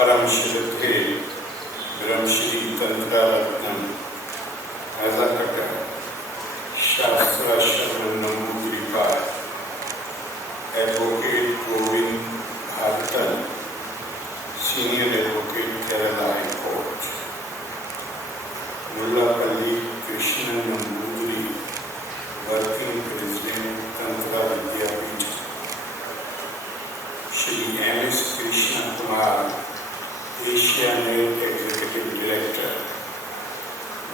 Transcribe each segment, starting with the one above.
परम श्रद्धे ब्रह्मश्री तंत्रारत्न अजकट शास्त्र शरण नमूद्रिका advocate Govind Bharathan senior advocate Kerala high court Mullappally Krishna Namboodiri working president Tantra Vidyapeeth Shri MS. Krishna Kumar Asianet executive director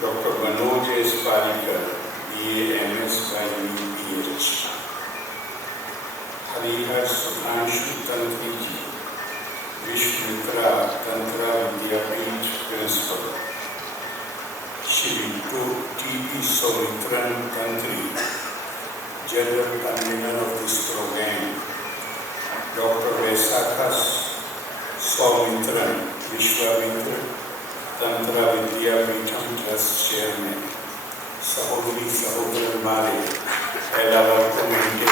doctor Manoj S Parikar BA.MS by UPH Harihar Sudhanshu Tantri ji Vishwamitra Tantra Vidyapeeth principal Shri T.P. Saumitran Tantri general convener of this programme doctor Vaishakha Saumitran Vishwamitra Tantra Vidyapeetham trust chairman सहोदरी सहोदरन्मारे എല്ലാവർക്കും എൻ്റെ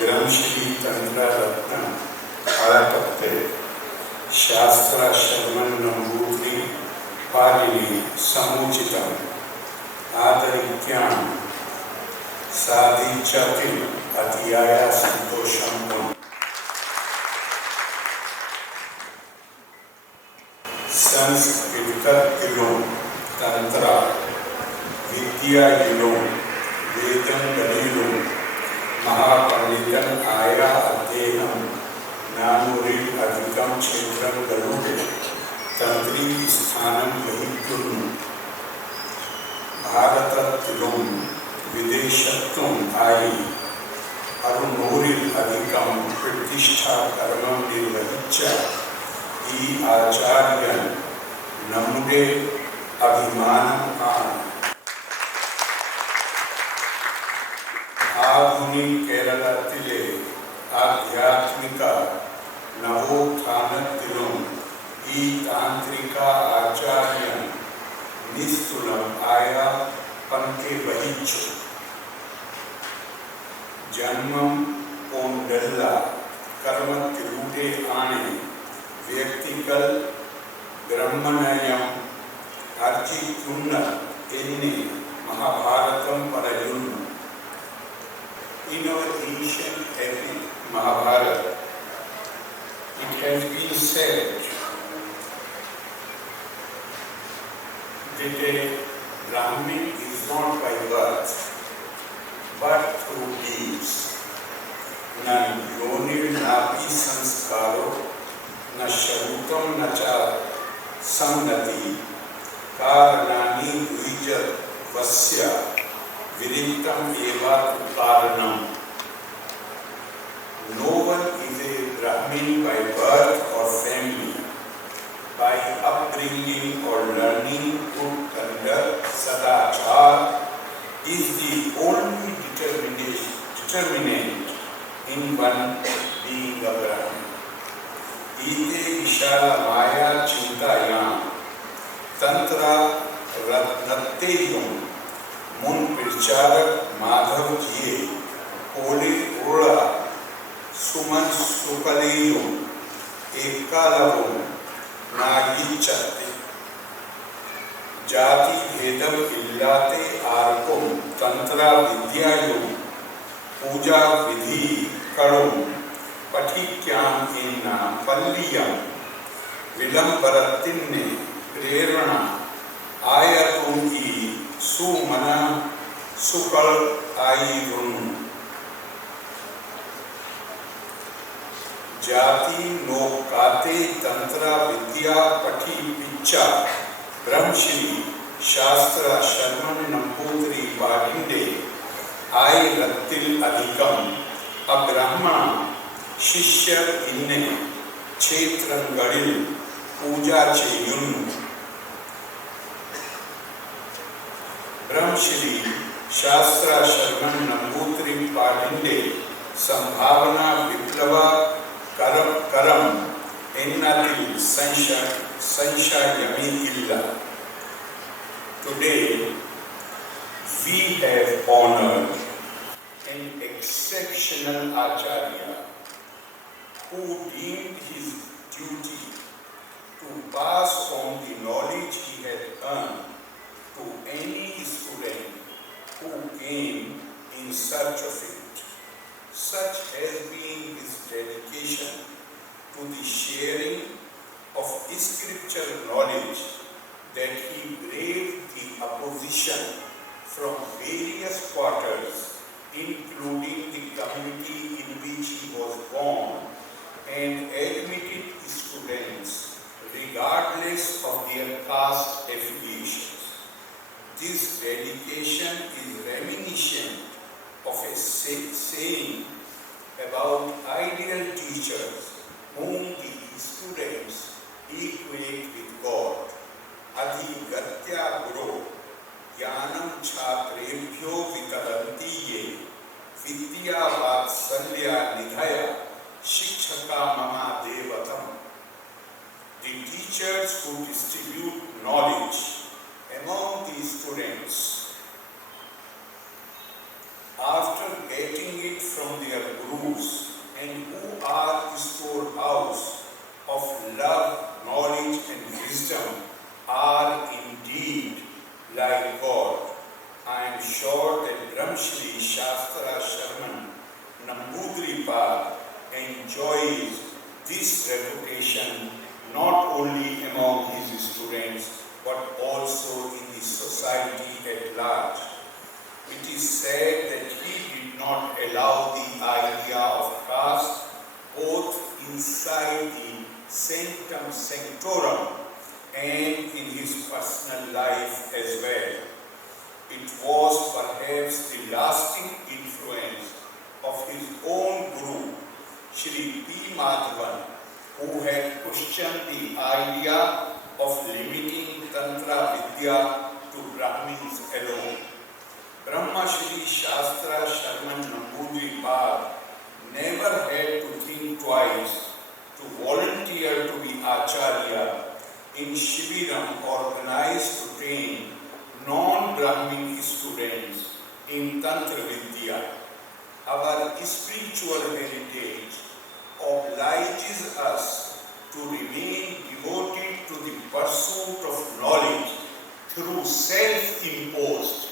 ബ്രഹ്മശ്രീ തന്ത്രരത്ന അഴകത്തെ ശാസ്ത്ര ശർമൻ നമ്പൂതിരി പാലിനി സമുചിതം ആദരിക്കാൻ സാധിച്ചതിൽ അതിയായ സന്തോഷമുണ്ട്. സംസ്കൃതത്തിലും തന്ത്ര വിദ്യയിലും വേദങ്ങളിലും മഹാപണ്ഡിതൻ ആയ അദ്ദേഹം 400-ൽ അധികം ക്ഷേത്രങ്ങളുടെ തന്ത്രി സ്ഥാനം വഹിക്കുന്നു. ഭാരതത്തിലും വിദേശത്തും ആയി 600-ൽ അധികം പ്രതിഷ്ഠാ കർമ്മം നിർവഹിച്ച ഈ ആചാര്യൻ നമ്മുടെ അഭിമാനമാണ്. ആധുനിക കേരളത്തിലെ ആധ്യാത്മിക നവോത്ഥാനത്തിലും ഈ താന്ത്രിക ആചാര്യൻ നിസ്തുലം ആയ പങ്ക് വഹിച്ചു. ജന്മം കൊണ്ടല്ല കർമ്മത്തിലൂടെ ആണ് വ്യക്തികൾ ബ്രഹ്മനയം ആർജിക്കുന്ന എന്ന് മഹാഭാരതം പറയുന്നു. In our ancient epic Mahabharata, it has been said that a Brahmin is not by birth, but through deeds. Na yonir napi sanskaro, na sharutam na cha samnati, karanani vijat vasya, virintam eva karanam. No one is a Brahmin by birth or family, by upbringing or learning put under sadachar is the only determinant in one being a Brahmin. Ite vishala maya chintayam tantra ratnateyum മുൻ പ്രചാരക് മാധവ് ജിയെ പോലെ ഉള്ള സുമൻ സുകലയും എക്കാലവും നായിച്ചത്തെ ജാതി ഭേദം ഇല്ലാത്ത ആർക്കും തന്ത്ര വിദ്യയും പൂജാ വിധികളും പഠിക്കാൻ എന്ന പല്ലിയം വിളംബരത്തിന് പ്രേരണ ആയതും ഈ സുമന സുകൾ ആയിരുന്നു. ജാതി നോക്കാതെ തന്ത്ര വിദ്യ പഠിപ്പിച്ച ബ്രഹ്മശ്രീ ശാസ്ത്ര ശർമൻ നമ്പൂതിരി പാടിന്റെ 1000-ൽ അധികം അബ്രാഹ്മണ ശിഷ്യർ ഇന്ന് ക്ഷേത്രങ്ങളിൽ പൂജ ചെയ്യുന്നു. ബ്രഹ്മശ്രീ ശാസ്ത്ര ശർമൻ നമ്പൂതിരി പാടിന്റെ സംഭാവന വിപ്ലവ കരം എന്നതിൽ സംശയമേ ഇല്ല. Today we have honored an exceptional acharya who deemed his duty to pass on the knowledge he had earned to any student who came in search of it. Such has been his dedication to the sharing of scriptural knowledge that he braved the opposition from various quarters, including the community in which he was born, and admitted students regardless of their caste affiliations. This dedication is reminiscent of a saying about ideal teachers whom the students equate with God. Adhigatya Guru Jnanam Chhatrebhyo Vitaranti Ye Vidya Vatsalya Nidhaya Shikshaka Mama Devatam. The teachers who distribute knowledge among the students after getting it from their gurus, and who are the storehouse of love, knowledge and wisdom, are indeed like God. I am sure that Shri Shastra Sharman Nambudripal enjoys this reputation not only among his students but also in the society at large. It is said that he did not allow the idea of caste both inside the sanctum sanctorum and in his personal life as well. It was perhaps the lasting influence of his own guru, Shri P. Madhavan, who had questioned the idea of limiting Tantra Vidya to Brahmins alone. Brahma Shri Shastra Sharman Nambudripal never had to think twice to volunteer to be Acharya in Shibiram organized to train non-Brahmin students in Tantra Vidya. Our spiritual heritage obliges us to remain devoted to the pursuit of knowledge through self-imposed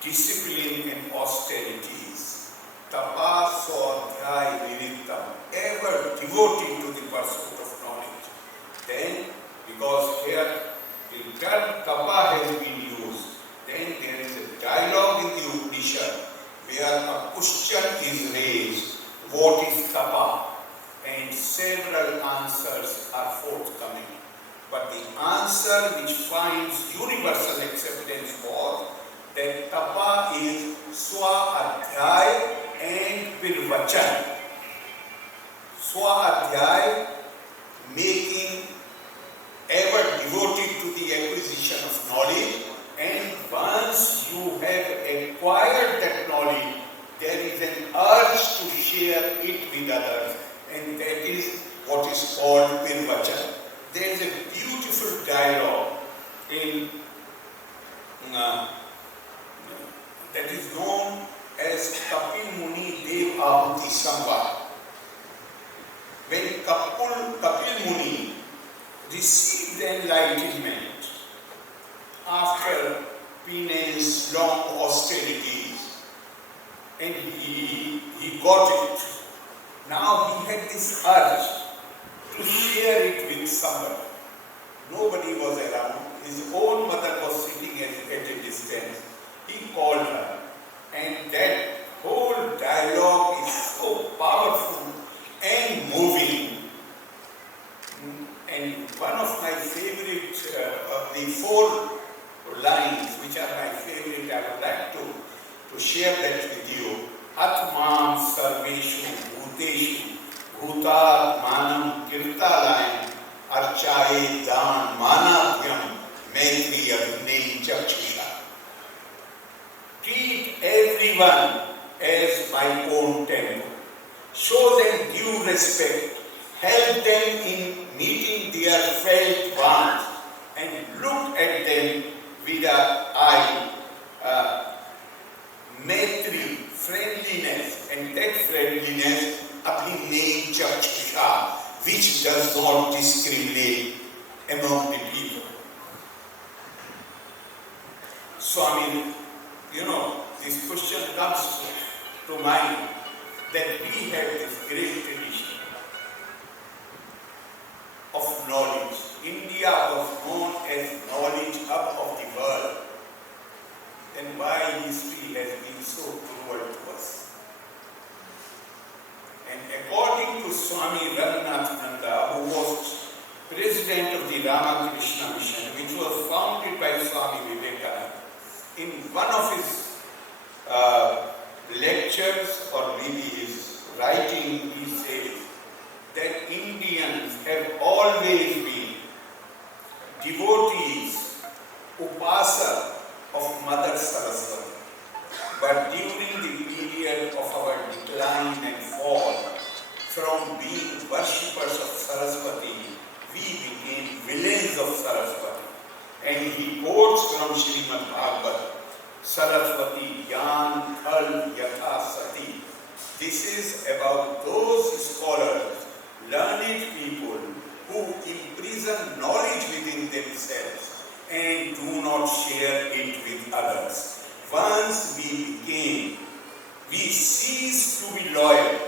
discipline and austerities. Tapa swadhyay virittam, ever devoted to the pursuit of knowledge. Then, because here the term tapa has been used, then there is a dialogue in the Upanishad where a question is raised, what is tapa? And several answers are forthcoming. But the answer which finds universal acceptance was that tapa is swa-adhyay and virvachan. Swa-adhyay, making ever devoted to the acquisition of knowledge, and once you have acquired that knowledge, there is an urge to share it with others, and that is what is called virvachan. There is a beautiful dialogue in that is known as Kapil Muni Dev Ahuti Samvad. When Kapil Muni received enlightenment after penance, long austerities, and he got it. Now he had this urge to share it with somebody. Nobody was around. His own mother was sitting at a distance. He called her, and that whole dialogue is so powerful and moving. And one of my favorite, the 4 lines which are my favorite, I would like to share that with you. Atmam sarveshu bhuteshu bhutatmanam kirtalayam archaye dan manabhyam maitri abhinay chakshusha. Treat everyone as my own temple. Show them due respect. Help them in meeting their felt wants, and look at them with an eye, maitri, friendliness, and that friendliness Abhinay Chakshusha, which does not discriminate among the people. Swami, this question comes to mind that we have this great tradition of knowledge. India was known as knowledge hub of the world. Then why history has been so cruel to us? And according to Swami Raghunath, who was president of the Ramakrishna Mission, which was founded by Swami Vivekananda, in one of his lectures or maybe his writing, he says that Indians have always been devotees, upasa of Mother Saraswati. But during the period of our decline and fall, from being worshippers of Saraswati, we became villains of Saraswati. And he quotes from Srimad Bhagavad, Saraswati Yan Khal Yatha Sati. This is about those scholars, learned people who imprison knowledge within themselves and do not share it with others. Once we ceased to be loyal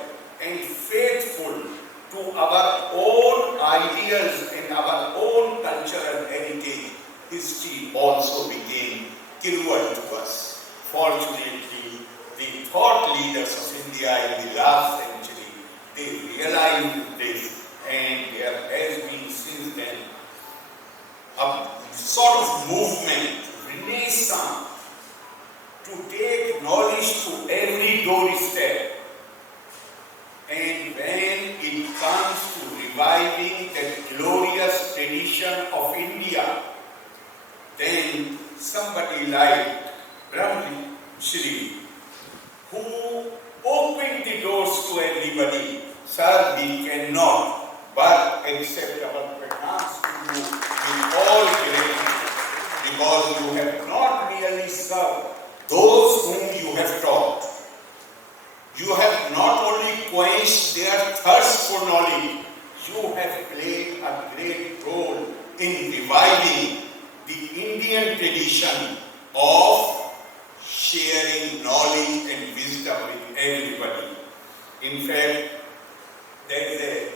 and faithful to our own ideals and our own cultural heritage, history also became cruel to us. Fortunately, the thought leaders of India in the last century, they realized this, and there has been since then a sort of movement, renaissance, to take knowledge to every doorstep. And when it comes to reviving the glorious tradition of India, then somebody like Brahmi Shri, who opened the doors to everybody, sir, we cannot but accept our pranams to you with all gratitude, because you have not really served those whom you have taught. You have not only quenched their thirst for knowledge, you have played a great role in reviving the Indian tradition of sharing knowledge and wisdom with everybody. In fact, there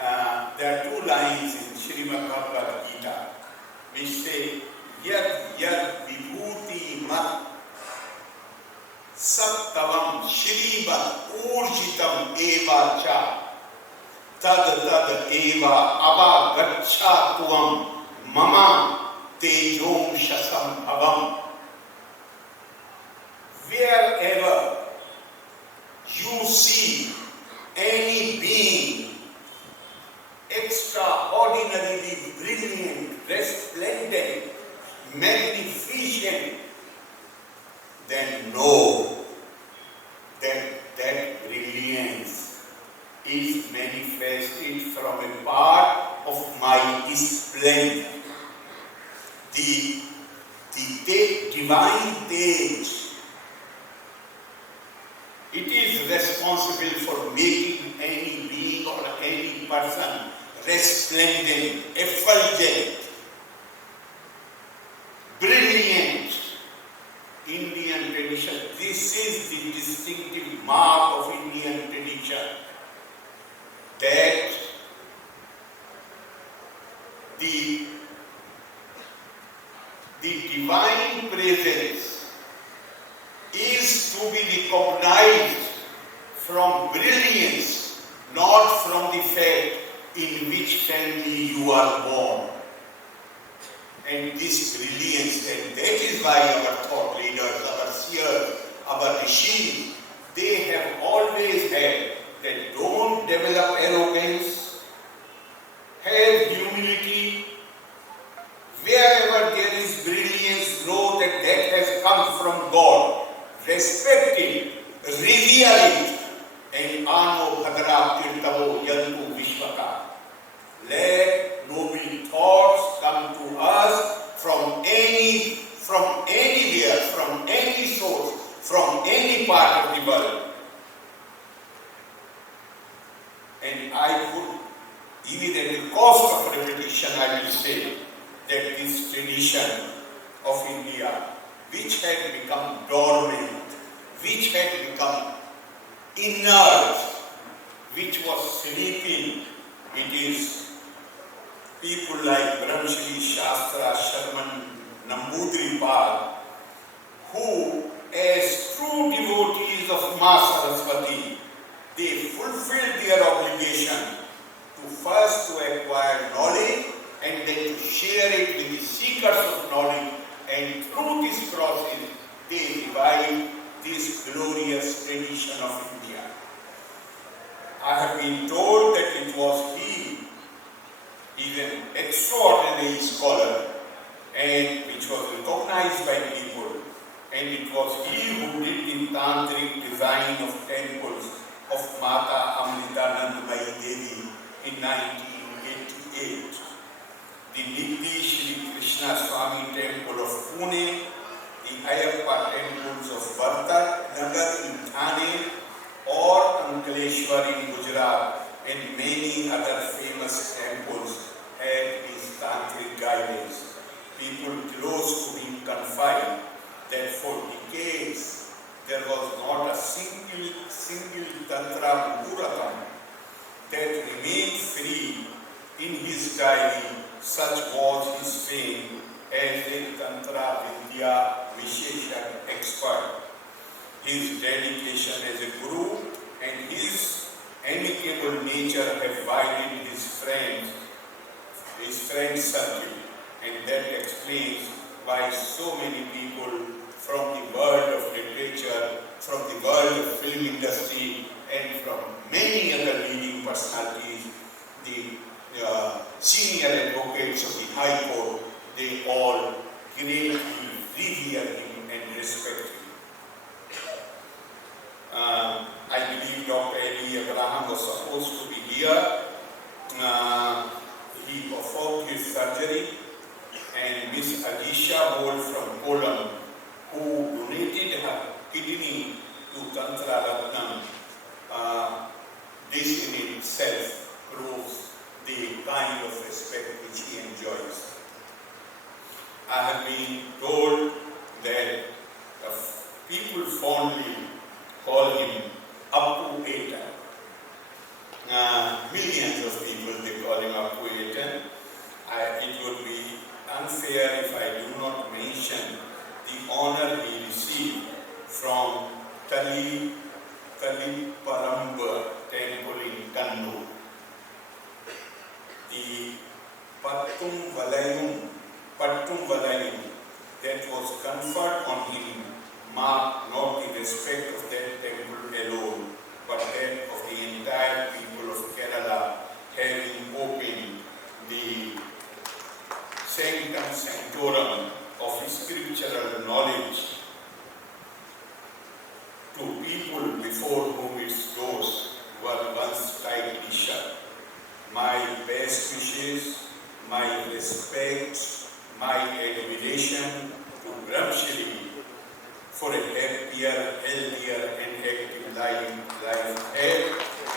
are two lines in Srimad Bhagavad Gita which say, Yad Yad Vibhuti Mat Sattavam Shrivat Urjitam Eva Cha Tad Tad Eva Avagacha Tuam Mama Tejom Shasam Bhavam. Wherever you see any being extraordinarily brilliant, resplendent, magnificent, then know that brilliance is manifested from a part of my splendor. The divine Tej, it is responsible for making any being or any person resplendent, effulgent, brilliant. Indian tradition. This is the distinctive mark of Indian tradition, that the divine presence is to be recognized from brilliance, not from the fact in which family you are born. And this brilliance, and that is why our thought leaders, our seers, our rishis, they have always had that don't develop arrogance, have humility. Wherever there is brilliance, know that that has come from God. Respect it, revere it, and ano bhadra kirtavo yantu vishvaka. Let noble thoughts come to us from anywhere, from any source, from any part of the world. even at the cost of repetition, I will say that this tradition of India, which had become dormant, which had become inert, which was sleeping, it is people like Brahmshri Shastra, Sharman, Nambudri Pal, who, as true devotees of Ma Saraswati, they fulfilled their obligation to first to acquire knowledge and then to share it with the seekers of knowledge, and through this process they revived this glorious tradition of India. I have been told that it was he, an extraordinary scholar, and which was recognized by people, and it was he who did the tantric design of temples of Mata Amritanandamayi Devi in 1988. The Nidhi Shri Krishna Swami Temple of Pune, the Ayappa temples of Nagar in Thane, or Ankleshwar in Gujarat, and many other famous temples had his tantric guidance. People close to him confide that for decades there was not a single Tantra Muhuratam that remained free. In his diary, such was his fame as a Tantra Vidya Visheshan expert. His dedication as a guru and his amicable nature have widened his friend circle, and that explains why so many people from the world of literature, from the world of film industry, and from many other leading personalities, the senior advocates of the High Court, they all greatly revere him and respect him. I believe Dr. Eli Abraham was supposed to be here. He performed his surgery, and Miss Ajisha Bol from Poland, who donated her kidney to Tantra Ratnam, this in itself proves the kind of respect which he enjoys. I have been told that people fondly call him Appu Etan. Millions of people, they call him Appu Etan. It would be unfair if I do not mention the honor he received from Tali Paramba temple in Kannur. The Pattum Valayum that was conferred on him marked not the respect of that temple alone, but that of the entire people of Kerala, having opened the sanctum sanctorum of scriptural knowledge to people before whom its doors were once tightly shut. My best wishes, my respect, my admiration to Brahmshri for a happier, healthier and active life ahead.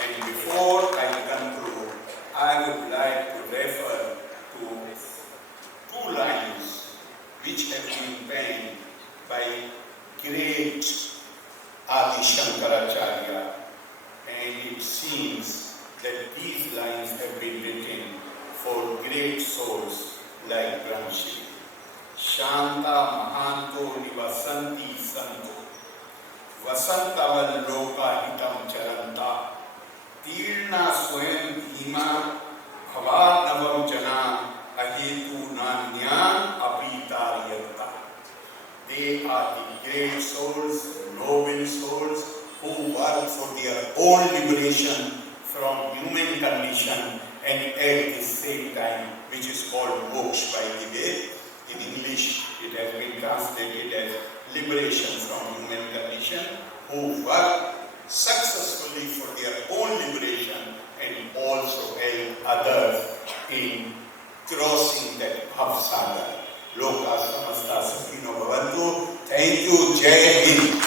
And before I conclude, I would like to refer to 2 lines which have been penned by great Adi Shankaracharya, and it seems that these lines have been written for great souls like Brahmshri. Shanta Mahanto Nivasanti Santo Vasantaval Loka Hitam Charanta Tirna Swayam Hima Bhavanavam Jana Ahetu Nanyan Apitariyata. They are the great souls, noble souls, who work for their own liberation from human condition, and at the same time, which is called moksha by the Ved. In English, it has been translated as liberation from human condition, who work successfully for their own liberation and also help others in crossing that bhav sagar. Loka samasta sukhino bhavantu. Thank you. Jai Hind.